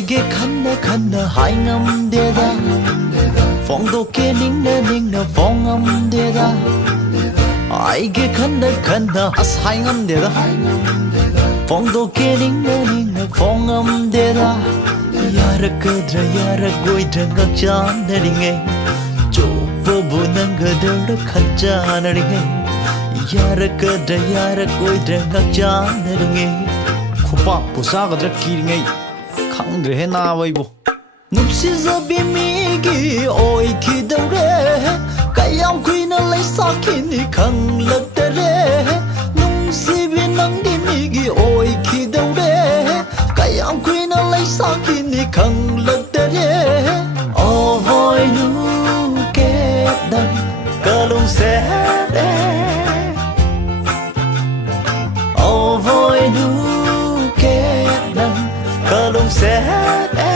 Aige khana hai ngam de da phong do ke ning na phong ngam de da Aige khana as hai ngam de da phong do ke ning na phong ngam de da Yara kadra yara goidra ngak chan na ringe Chopo bu nang gadar khat chan na ringe Yara kadra yara goidra ngak chan na ringe Khupa pusa gadra kiringai khangdre he na waibo Nupsi zabi migi oi ki daure Kayam kuina lai sakini khang lagdare Nupsi binang di migi oi ki daure Kayam kuina lai sakini khang lagdare Oh voi nu ke dang kalung se de Oh voi nu ke dang kalung se de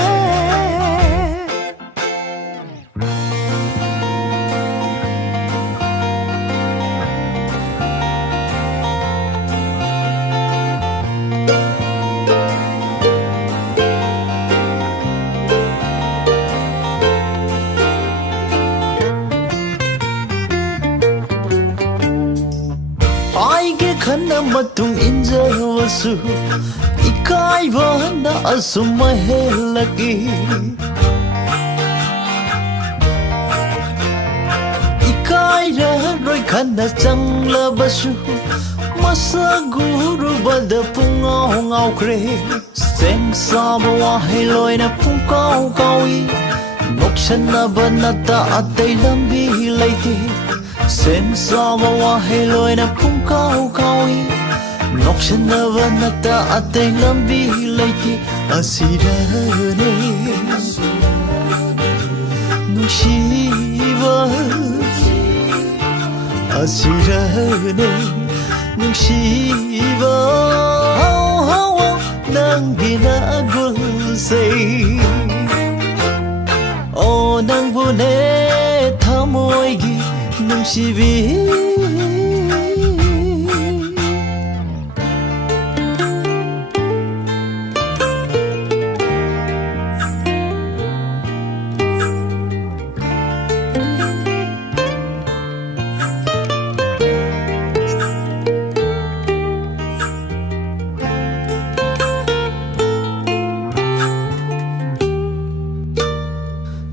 Aige khana matung injawasu ikai bana asuma helagi ikai ra roi khana changla basu masa guru bada pungau ngau kre sem sabawa heloi na pungau kaui nokshana banata atai lambi laite Sem sama wahai loi na pung kau kaui Nokshana vanata atay lambi laiti asirane Nungshiba asirane Nungshiba hawa nang ginagul say Oh nang bune thamoy Nungsibi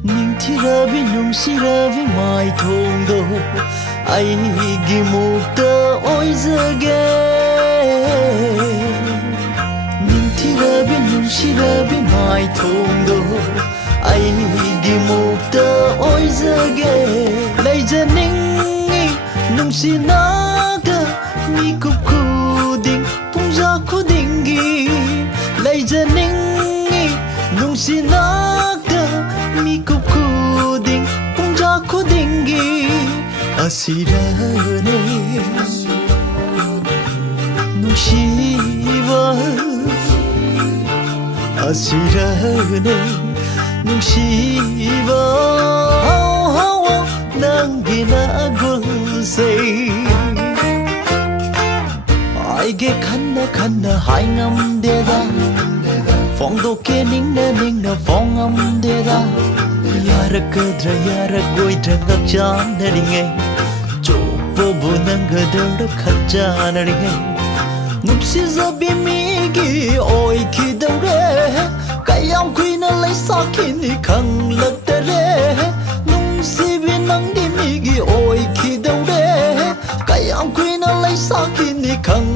Ningtirabi nungsirabi mai thong do Aigi mukta oizage Ningtirabi nungsirabi mai thong do Aigi mukta oizage Leijaningi nungsinaga mikup kuding pungja kudingi Leijaningi nungsinaga mikup kuding pungja kudingi Asirane Nungshiba Asirane Nungshiba hawa nang ginagul say Aige khana hai ngam de da phong do ke ning na phong ngam de da Yara kadra yara goidra ngak chan na ringe Chopo bu nang gadar khat chan na ringe Nupsi zabi migi oi ki daure Kayam kuina lai sakini khang lagdare Nupsi binang di migi oi ki daure Kayam kuina lai sakini khang